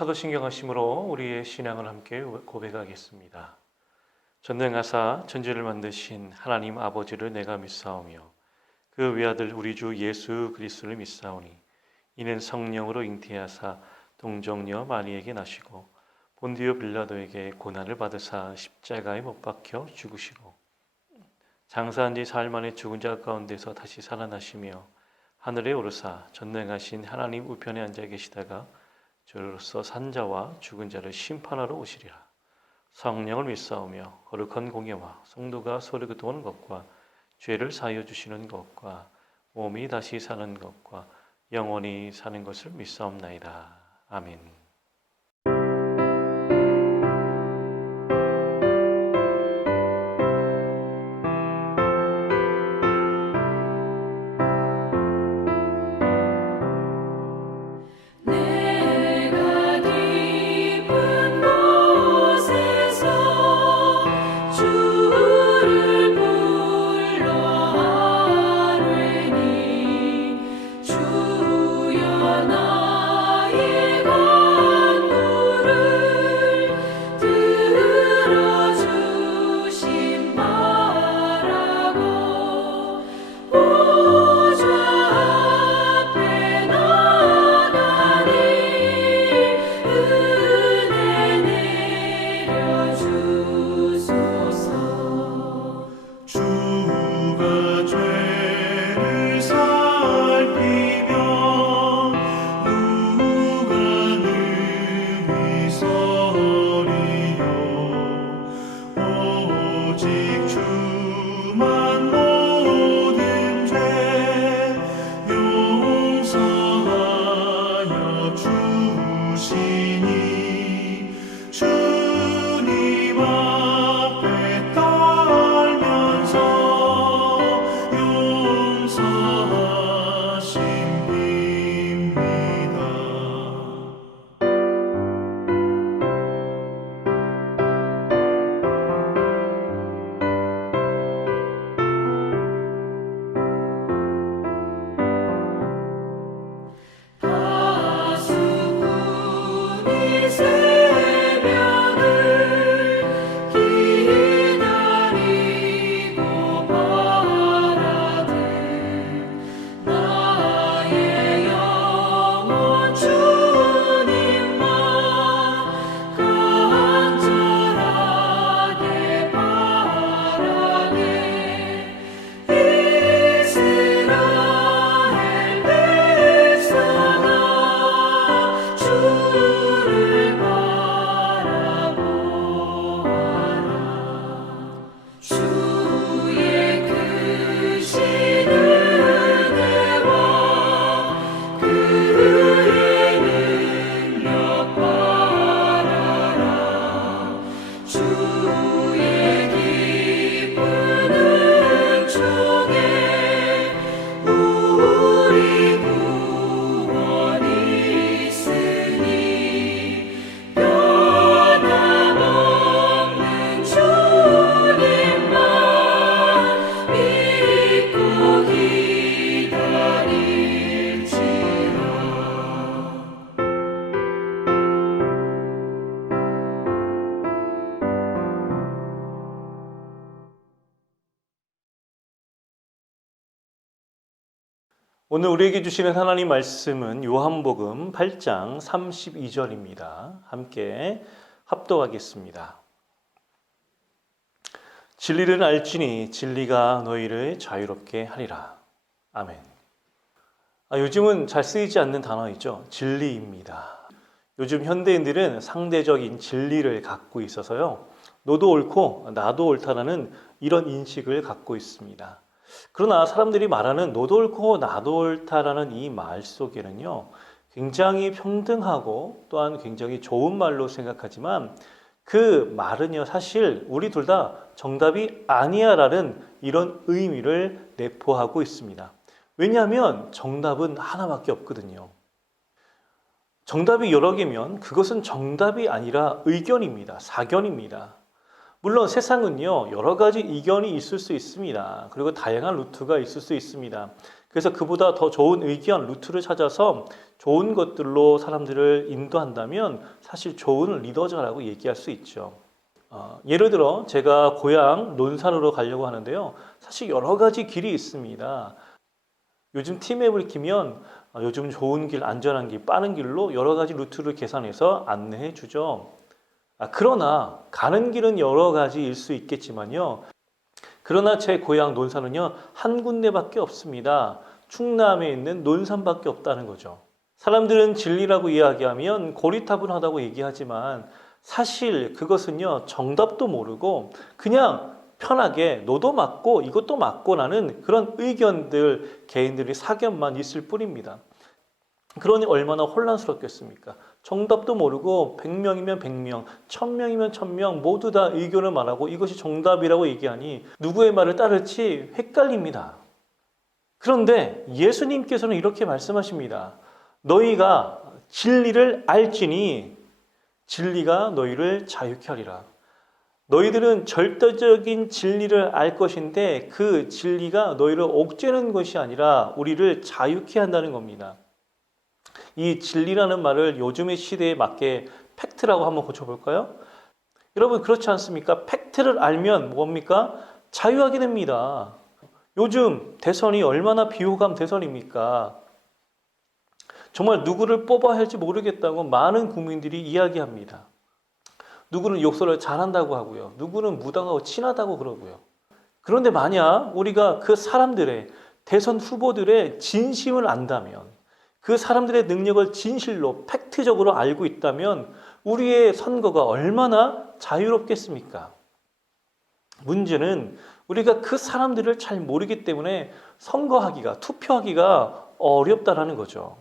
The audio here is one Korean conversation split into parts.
사도신경하심으로 우리의 신앙을 함께 고백하겠습니다. 전능하사 천지를 만드신 하나님 아버지를 내가 믿사오며 그 외아들 우리 주 예수 그리스도를 믿사오니 이는 성령으로 잉태하사 동정녀 마리에게 나시고 본디오 빌라도에게 고난을 받으사 십자가에 못 박혀 죽으시고 장사한 지 사흘 만에 죽은 자 가운데서 다시 살아나시며 하늘에 오르사 전능하신 하나님 우편에 앉아 계시다가 저로서 산자와 죽은 자를 심판하러 오시리라. 성령을 믿사오며 거룩한 공예와 성도가 서로 교통하는 것과 죄를 사하여 주시는 것과 몸이 다시 사는 것과 영원히 사는 것을 믿사옵나이다. 아멘. 오늘 우리에게 주시는 하나님 말씀은 요한복음 8장 32절입니다. 함께 합독하겠습니다. 진리를 알지니 진리가 너희를 자유롭게 하리라. 아멘. 요즘은 잘 쓰이지 않는 단어이죠. 진리입니다. 요즘 현대인들은 상대적인 진리를 갖고 있어서요. 너도 옳고 나도 옳다라는 이런 인식을 갖고 있습니다. 그러나 사람들이 말하는 너도 옳고 나도 옳다라는 이 말 속에는요, 굉장히 평등하고 또한 굉장히 좋은 말로 생각하지만 그 말은요, 사실 우리 둘 다 정답이 아니야 라는 이런 의미를 내포하고 있습니다. 왜냐하면 정답은 하나밖에 없거든요. 정답이 여러 개면 그것은 정답이 아니라 의견입니다. 사견입니다. 물론 세상은요, 여러 가지 의견이 있을 수 있습니다. 그리고 다양한 루트가 있을 수 있습니다. 그래서 그보다 더 좋은 의견, 루트를 찾아서 좋은 것들로 사람들을 인도한다면 사실 좋은 리더자라고 얘기할 수 있죠. 예를 들어 제가 고향 논산으로 가려고 하는데요. 사실 여러 가지 길이 있습니다. 요즘 티맵을 키면 요즘 좋은 길, 안전한 길, 빠른 길로 여러 가지 루트를 계산해서 안내해 주죠. 그러나 가는 길은 여러 가지일 수 있겠지만요. 그러나 제 고향 논산은요, 한 군데밖에 없습니다. 충남에 있는 논산밖에 없다는 거죠. 사람들은 진리라고 이야기하면 고리타분하다고 얘기하지만 사실 그것은요, 정답도 모르고 그냥 편하게 너도 맞고 이것도 맞고라는 그런 의견들, 개인들의 사견만 있을 뿐입니다. 그러니 얼마나 혼란스럽겠습니까? 정답도 모르고 100명이면 100명, 1000명이면 1000명 모두 다 의견을 말하고 이것이 정답이라고 얘기하니 누구의 말을 따를지 헷갈립니다. 그런데 예수님께서는 이렇게 말씀하십니다. 너희가 진리를 알지니 진리가 너희를 자유케 하리라. 너희들은 절대적인 진리를 알 것인데 그 진리가 너희를 옥죄는 것이 아니라 우리를 자유케 한다는 겁니다. 이 진리라는 말을 요즘의 시대에 맞게 팩트라고 한번 고쳐볼까요? 여러분 그렇지 않습니까? 팩트를 알면 뭡니까? 자유하게 됩니다. 요즘 대선이 얼마나 비호감 대선입니까? 정말 누구를 뽑아야 할지 모르겠다고 많은 국민들이 이야기합니다. 누구는 욕설을 잘한다고 하고요. 누구는 무당하고 친하다고 그러고요. 그런데 만약 우리가 그 사람들의 대선 후보들의 진심을 안다면 그 사람들의 능력을 진실로 팩트적으로 알고 있다면 우리의 선거가 얼마나 자유롭겠습니까? 문제는 우리가 그 사람들을 잘 모르기 때문에 선거하기가, 투표하기가 어렵다라는 거죠.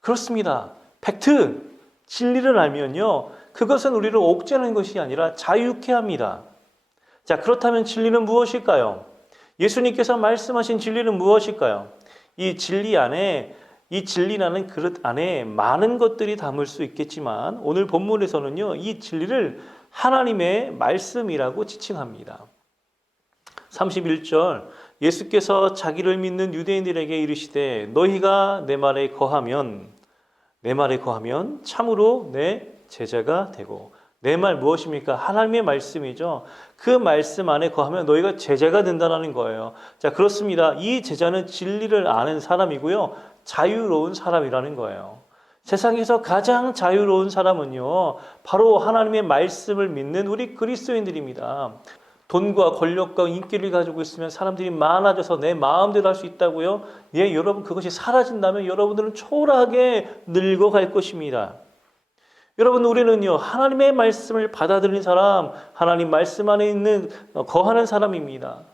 그렇습니다. 팩트, 진리를 알면요. 그것은 우리를 옥죄는 것이 아니라 자유케 합니다. 자, 그렇다면 진리는 무엇일까요? 예수님께서 말씀하신 진리는 무엇일까요? 이 진리라는 그릇 안에 많은 것들이 담을 수 있겠지만 오늘 본문에서는요, 이 진리를 하나님의 말씀이라고 지칭합니다. 31절, 예수께서 자기를 믿는 유대인들에게 이르시되 너희가 내 말에 거하면 참으로 내 제자가 되고, 내 말 무엇입니까? 하나님의 말씀이죠. 그 말씀 안에 거하면 너희가 제자가 된다는 거예요. 자, 그렇습니다. 이 제자는 진리를 아는 사람이고요. 자유로운 사람이라는 거예요. 세상에서 가장 자유로운 사람은요, 바로 하나님의 말씀을 믿는 우리 그리스도인들입니다. 돈과 권력과 인기를 가지고 있으면 사람들이 많아져서 내 마음대로 할 수 있다고요? 예, 여러분 그것이 사라진다면 여러분들은 초라하게 늙어갈 것입니다. 여러분 우리는요 하나님의 말씀을 받아들인 사람, 하나님 말씀 안에 있는 거하는 사람입니다.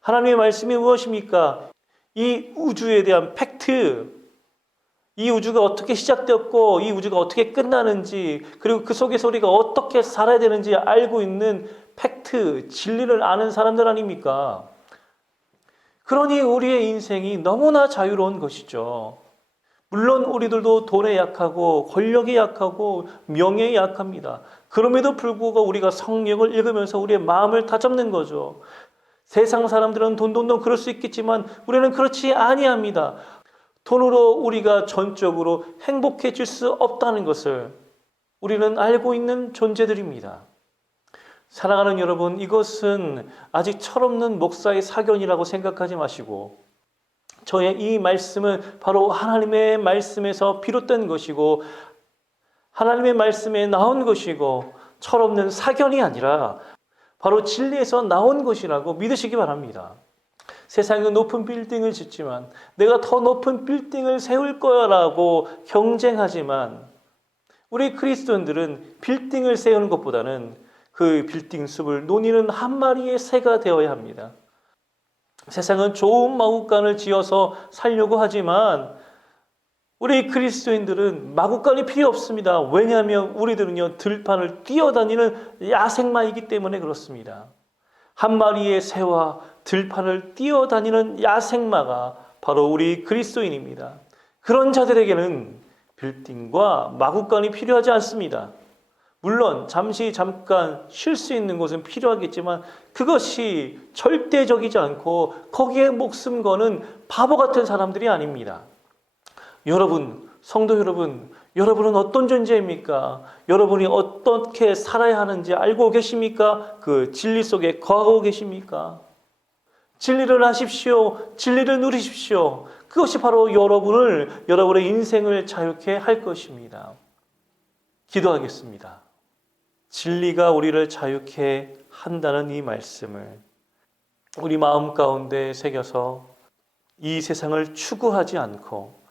하나님의 말씀이 무엇입니까? 이 우주에 대한 팩트, 이 우주가 어떻게 시작되었고 이 우주가 어떻게 끝나는지, 그리고 그 속에서 우리가 어떻게 살아야 되는지 알고 있는 팩트, 진리를 아는 사람들 아닙니까? 그러니 우리의 인생이 너무나 자유로운 것이죠. 물론 우리들도 돈에 약하고 권력에 약하고 명예에 약합니다. 그럼에도 불구하고 우리가 성경을 읽으면서 우리의 마음을 다잡는 거죠. 세상 사람들은 돈 그럴 수 있겠지만 우리는 그렇지 아니합니다. 돈으로 우리가 전적으로 행복해질 수 없다는 것을 우리는 알고 있는 존재들입니다. 사랑하는 여러분, 이것은 아직 철없는 목사의 사견이라고 생각하지 마시고 저의 이 말씀은 바로 하나님의 말씀에서 비롯된 것이고 하나님의 말씀에 나온 것이고 철없는 사견이 아니라 바로 진리에서 나온 것이라고 믿으시기 바랍니다. 세상에 높은 빌딩을 짓지만 내가 더 높은 빌딩을 세울 거야라고 경쟁하지만 우리 그리스도인들은 빌딩을 세우는 것보다는 그 빌딩 숲을 노니는 한 마리의 새가 되어야 합니다. 세상은 좋은 마구간을 지어서 살려고 하지만 우리 그리스도인들은 마구간이 필요 없습니다. 왜냐하면 우리들은요 들판을 뛰어다니는 야생마이기 때문에 그렇습니다. 한 마리의 새와 들판을 뛰어다니는 야생마가 바로 우리 그리스도인입니다. 그런 자들에게는 빌딩과 마구간이 필요하지 않습니다. 물론 잠깐 쉴 수 있는 곳은 필요하겠지만 그것이 절대적이지 않고 거기에 목숨 거는 바보 같은 사람들이 아닙니다. 여러분, 성도 여러분, 여러분은 어떤 존재입니까? 여러분이 어떻게 살아야 하는지 알고 계십니까? 그 진리 속에 거하고 계십니까? 진리를 하십시오. 진리를 누리십시오. 그것이 바로 여러분의 인생을 자유케 할 것입니다. 기도하겠습니다. 진리가 우리를 자유케 한다는 이 말씀을 우리 마음 가운데 새겨서 이 세상을 추구하지 않고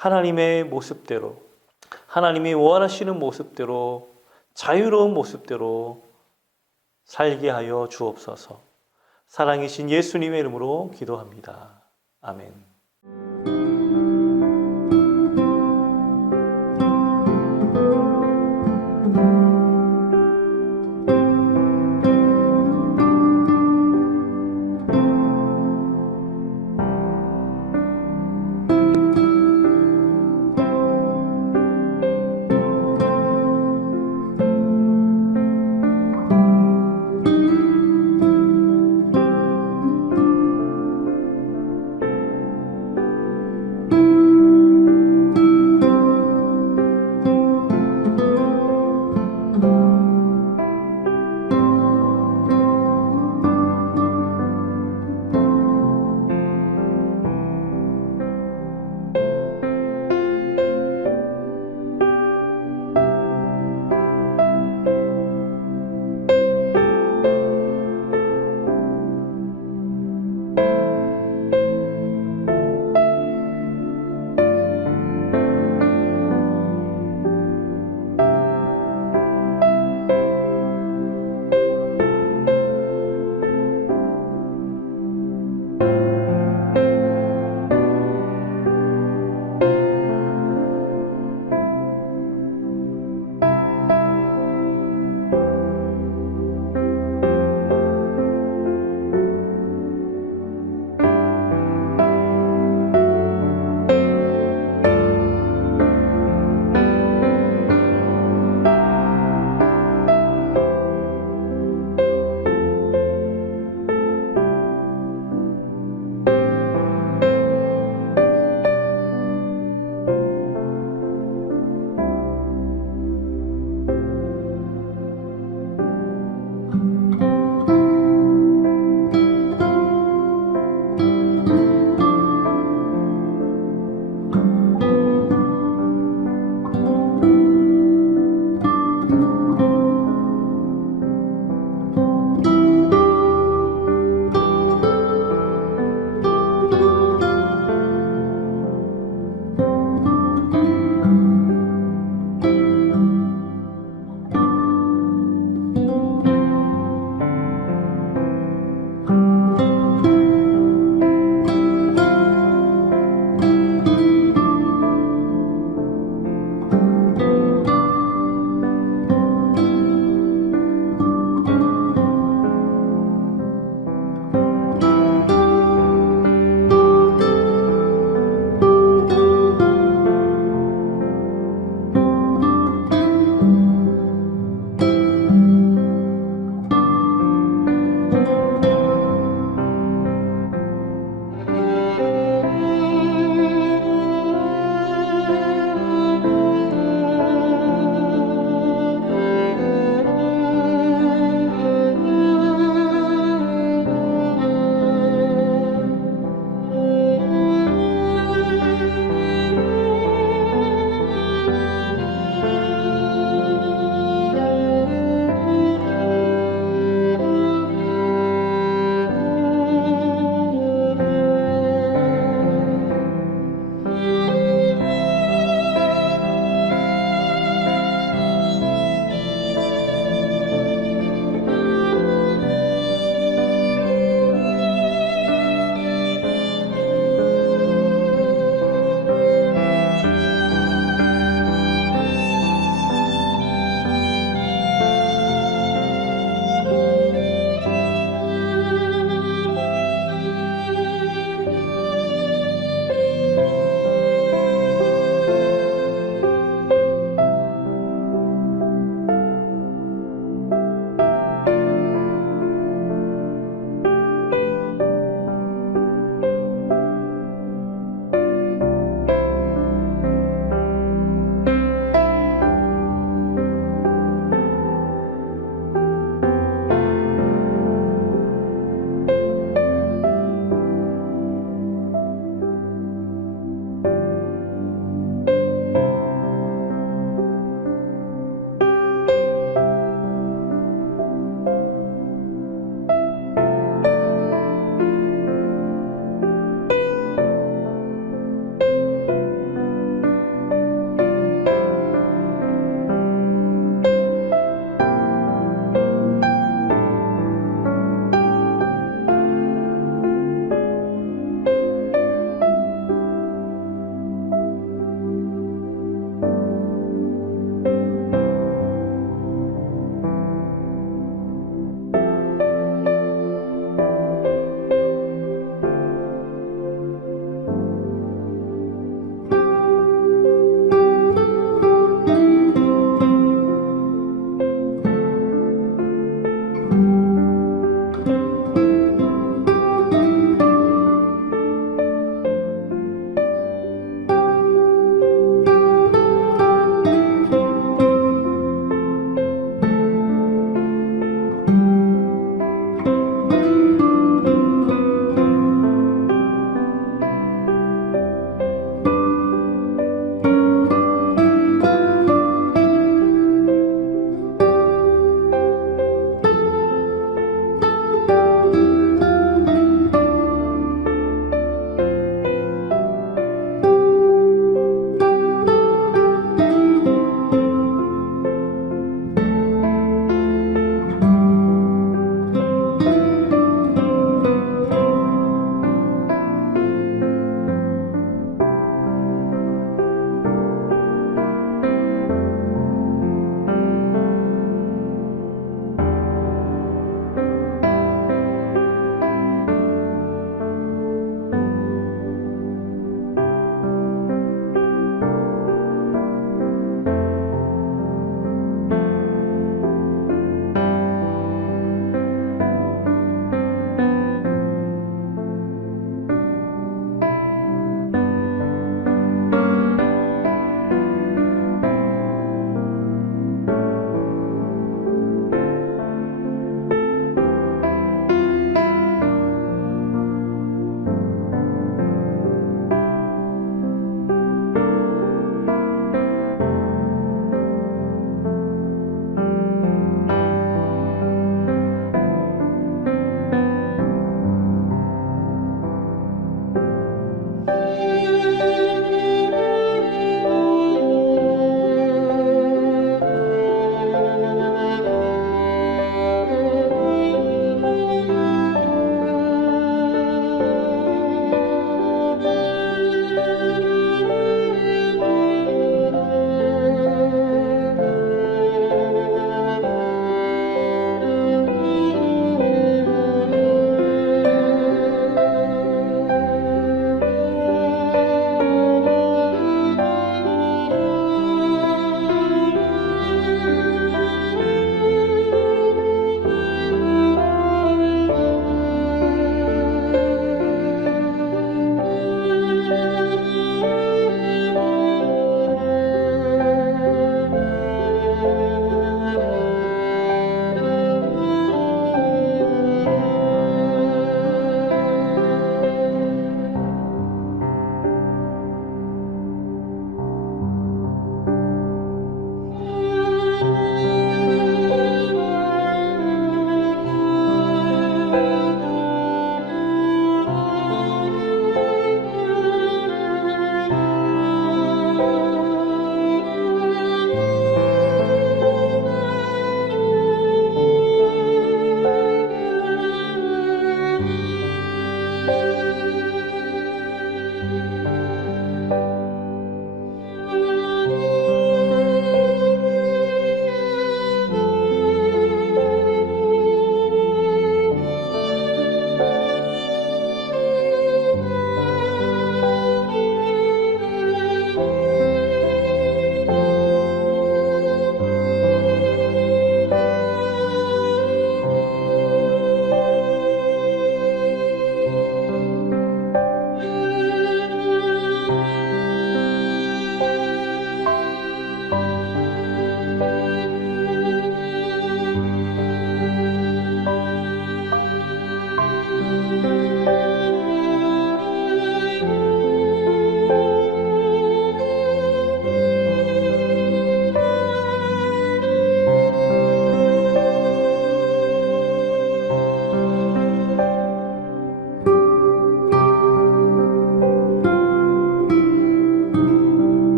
하나님의 모습대로, 하나님이 원하시는 모습대로, 자유로운 모습대로 살게 하여 주옵소서. 사랑이신 예수님의 이름으로 기도합니다. 아멘.